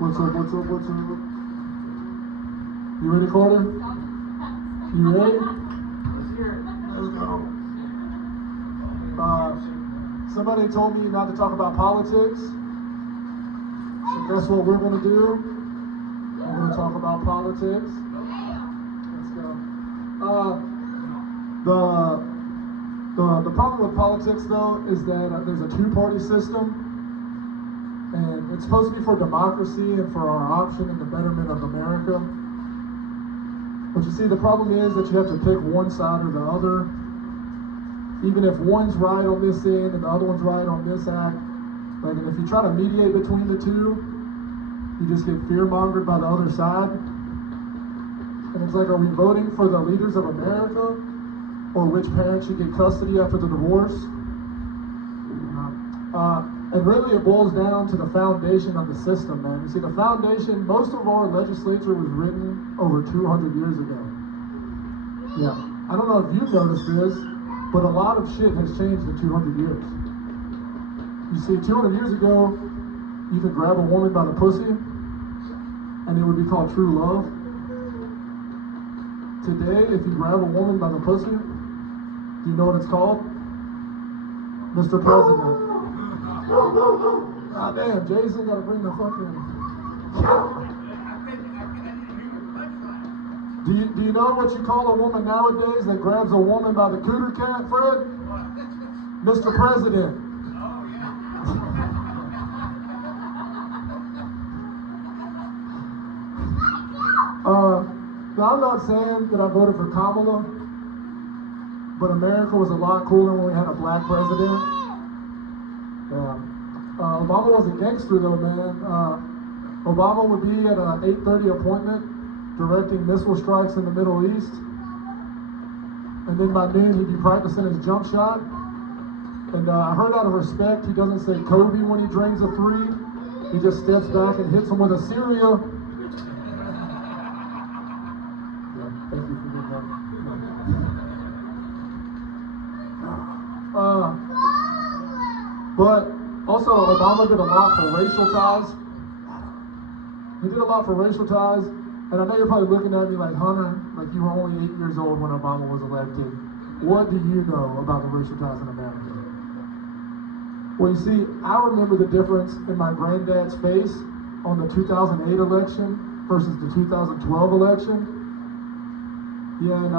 What's up, what's up, what's up? You ready, Carter? You ready? Let's hear it. Let's go. Somebody told me not to talk about politics. So guess what we're going to do? We're going to talk about politics. Let's go. The problem with politics, though, is that there's a two-party system. And it's supposed to be for democracy and for our option and the betterment of America. But you see, the problem is that you have to pick one side or the other. Even if one's right on this end and the other one's right on this act. Like, and if you try to mediate between the two, you just get fear-mongered by the other side. And it's like, are we voting for the leaders of America? Or which parent should get custody after the divorce? And really it boils down to the foundation of the system, man. You see, the foundation, most of our legislature was written over 200 years ago. Yeah. I don't know if you've noticed this, but a lot of shit has changed in 200 years. You see, 200 years ago, you could grab a woman by the pussy, and it would be called true love. Today, if you grab a woman by the pussy, do you know what it's called? Mr. President. God damn, Jason gotta bring the fucking... Do you know what you call a woman nowadays that grabs a woman by the cooter cat, Fred? Mr. President. Now I'm not saying that I voted for Kamala, but America was a lot cooler when we had a black president. Yeah. Obama was a gangster though, man. Obama would be at an 8:30 appointment directing missile strikes in the Middle East. And then by noon, he'd be practicing his jump shot. And I heard out of respect, he doesn't say Kobe when he drains a three. He just steps back and hits him with a Syria. Yeah, thank you for getting that. But also, Obama did a lot for racial ties. He did a lot for racial ties. And I know you're probably looking at me like, Hunter, like you were only 8 years old when Obama was elected. What do you know about the racial ties in America? Well, you see, I remember the difference in my granddad's face on the 2008 election versus the 2012 election. Yeah, and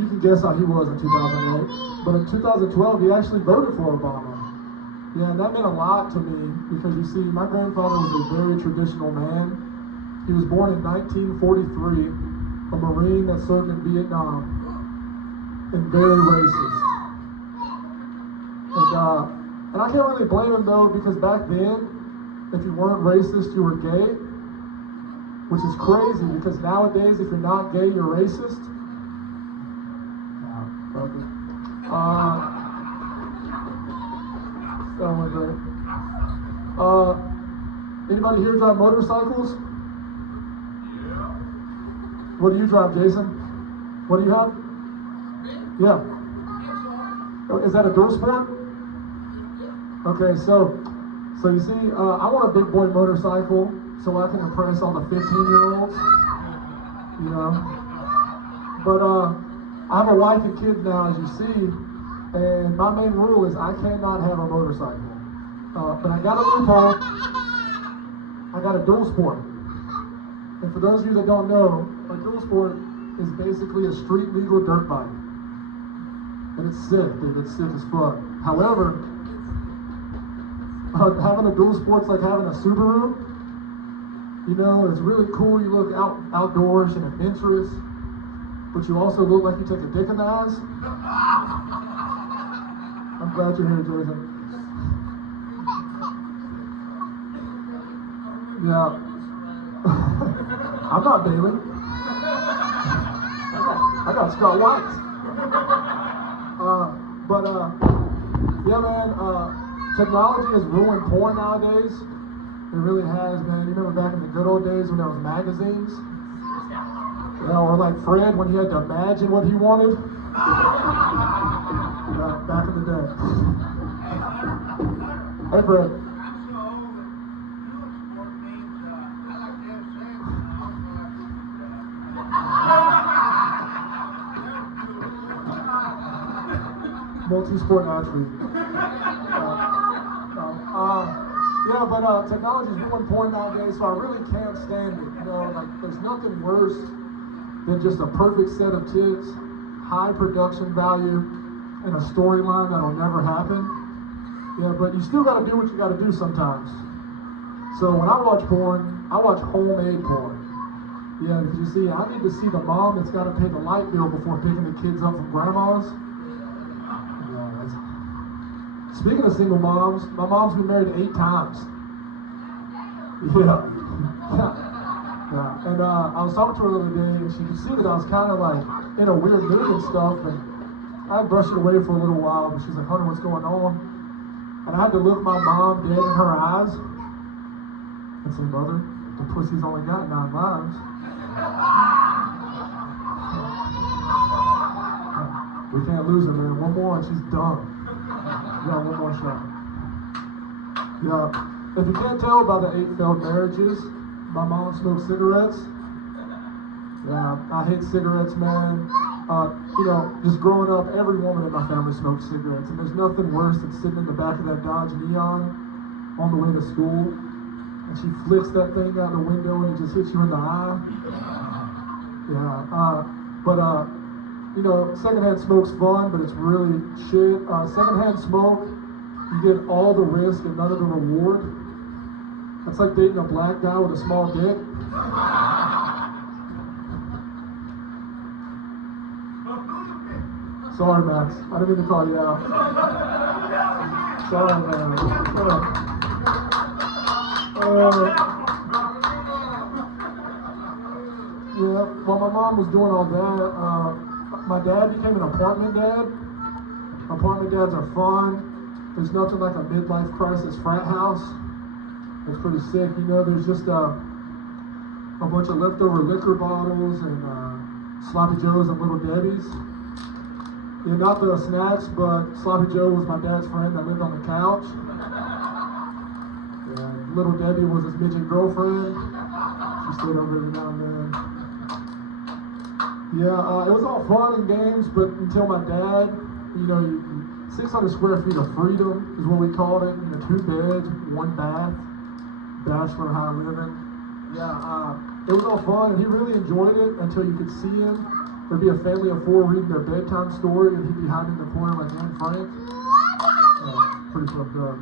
you can guess how he was in 2008. But in 2012, he actually voted for Obama. Yeah, and that meant a lot to me because you see, my grandfather was a very traditional man. He was born in 1943, a Marine that served in Vietnam, and very racist. And I can't really blame him though, because back then, if you weren't racist, you were gay, which is crazy because nowadays, if you're not gay, you're racist. Okay. That went great. Anybody here drive motorcycles? What do you drive, Jason? What do you have? Yeah. Is that a dual sport? Okay, so you see, I want a big boy motorcycle so I can impress all the 15-year-olds, you know. But I have a wife and kids now, as you see, and my main rule is I cannot have a motorcycle. But I got a loophole. I got a dual sport. And for those of you that don't know, a dual sport is basically a street legal dirt bike. And it's sick, dude, it's sick as fuck. However, having a dual sport's like having a Subaru. You know, it's really cool, you look outdoors and adventurous, but you also look like you take a dick in the ass. I'm glad you're here, Jason. Yeah. I'm not Bailey. I got Scott White. Yeah, man, technology has ruined porn nowadays. It really has, man. You remember back in the good old days when there was magazines? Yeah, or like Fred when he had to imagine what he wanted. Back in the day. Hey, Fred. multi-sport athlete. Yeah, but technology is really important nowadays, so I really can't stand it. You know, like there's nothing worse than just a perfect set of kids, high production value, and a storyline that'll never happen. Yeah, but you still gotta do what you gotta do sometimes. So when I watch porn, I watch homemade porn. Yeah, because you see, I need to see the mom that's gotta pay the light bill before picking the kids up from grandma's. Speaking of single moms, my mom's been married 8 times. Yeah. Yeah. And I was talking to her the other day, and she could see that I was kind of like in a weird mood and stuff, and I brushed it away for a little while, but she's like, "Hunter, what's going on?" And I had to look my mom dead in her eyes and say, "Mother, the pussy's only got 9 lives." We can't lose her, man. One more and she's done. Yeah, one more shot. Yeah. If you can't tell by the 8 failed marriages, my mom smoked cigarettes. Yeah, I hate cigarettes, man. You know, just growing up, every woman in my family smoked cigarettes, and there's nothing worse than sitting in the back of that Dodge Neon on the way to school, and she flicks that thing out the window and it just hits you in the eye. Yeah, you know, secondhand smoke's fun, but it's really shit. Secondhand smoke, you get all the risk and none of the reward. That's like dating a black guy with a small dick. Sorry, Max. I didn't mean to call you out. Sorry, man. Yeah, while my mom was doing all that, my dad became an apartment dad. Apartment dads are fun. There's nothing like a midlife crisis frat house. It's pretty sick. You know, there's just a bunch of leftover liquor bottles and sloppy joes and little Debbies. Yeah, not the snacks, but sloppy Joe was my dad's friend that lived on the couch. Yeah, little Debbie was his midget girlfriend. She stayed over every now and then. Yeah, it was all fun and games, but until my dad, you know, 600 square feet of freedom is what we called it. You know, 2 beds, 1 bath, bachelor high living. Yeah, it was all fun, and he really enjoyed it until you could see him. There'd be a family of 4 reading their bedtime story, and he'd be hiding in the corner like Anne Frank. Pretty fucked up.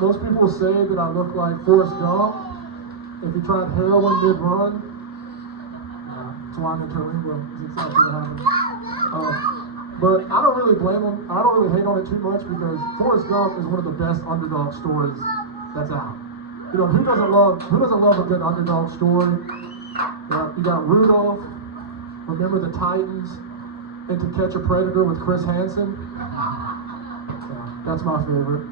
Most people say that I look like Forrest Gump. If you tried heroin mid-run, that's why I'm in Terlingua. It's exactly what happened. But I don't really blame him. I don't really hate on it too much because Forrest Gump is one of the best underdog stories that's out. You know, who doesn't love a good underdog story? Yeah, you got Rudolph, Remember the Titans, and To Catch a Predator with Chris Hansen. Yeah, that's my favorite.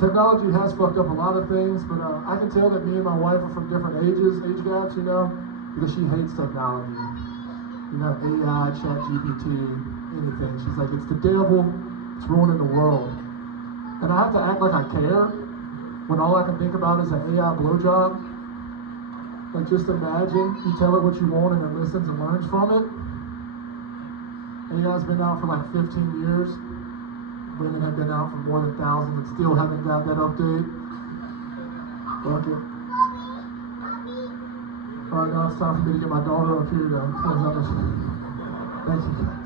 Technology has fucked up a lot of things, but I can tell that me and my wife are from different age gaps, you know, because she hates technology. You know, AI, ChatGPT, anything. She's like, it's the devil, it's ruining the world. And I have to act like I care when all I can think about is an AI blowjob. Like, just imagine you tell it what you want and it listens and learns from it. AI's been out for like 15 years. Women have been out for more than thousands and still haven't got that update. Fuck it. Alright, now it's time for me to get my daughter up here to close out this. Thank you.